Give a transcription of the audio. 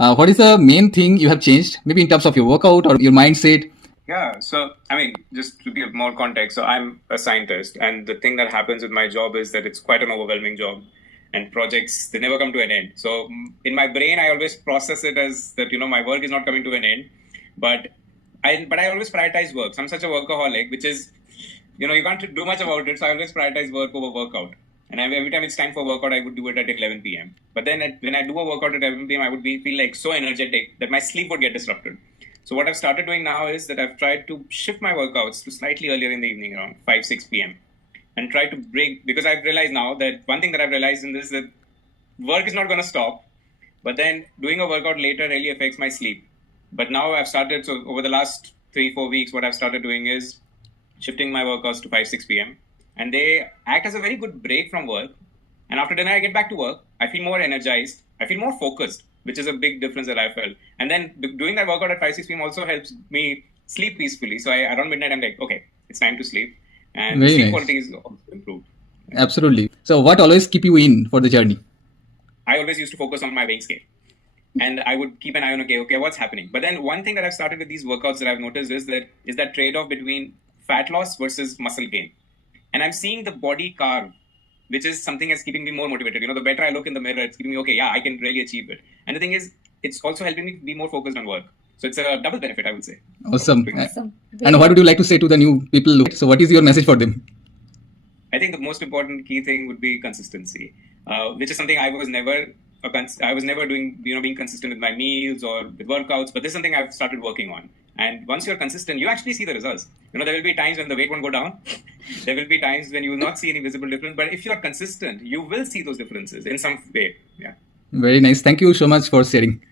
What is the main thing you have changed, maybe in terms of your workout or your mindset? Yeah, so I mean, just to give more context, so I'm a scientist, and the thing that happens with my job is that it's quite an overwhelming job, and projects they never come to an end. So in my brain, I always process it as that my work is not coming to an end, but I always prioritize work. So I'm such a workaholic, which is you can't do much about it. So I always prioritize work over workout. And every time it's time for workout, I would do it at 11 p.m. But then when I do a workout at 11 p.m., I would feel like so energetic that my sleep would get disrupted. So what I've started doing now is that I've tried to shift my workouts to slightly earlier in the evening, around 5, 6 p.m. and try to break, because I've realized now that one thing that I've realized in this is that work is not going to stop, but then doing a workout later really affects my sleep. But now I've started, so over the last 3, 4 weeks, what I've started doing is shifting my workouts to 5, 6 p.m. And they act as a very good break from work. And after dinner, I get back to work. I feel more energized. I feel more focused, which is a big difference that I felt. And then doing that workout at 5, 6 p.m. also helps me sleep peacefully. So around midnight, I'm like, okay, it's time to sleep. And Very sleep nice. quality is also improved. Absolutely. So, what always keep you in for the journey? I always used to focus on my weighing scale. And I would keep an eye on, okay, what's happening? But then one thing that I've started with these workouts that I've noticed is that trade-off between fat loss versus muscle gain. And I'm seeing the body carve, which is something that's keeping me more motivated. The better I look in the mirror, it's keeping me, okay, yeah, I can really achieve it. And the thing is, it's also helping me be more focused on work. So it's a double benefit, I would say. Awesome. Awesome. And what would you like to say to the new people? So, what is your message for them? I think the most important key thing would be consistency, which is something I was never doing, being consistent with my meals or with workouts. But this is something I've started working on. And once you're consistent, you actually see the results. There will be times when the weight won't go down. There will be times when you will not see any visible difference. But if you're consistent, you will see those differences in some way. Yeah. Very nice. Thank you so much for sharing.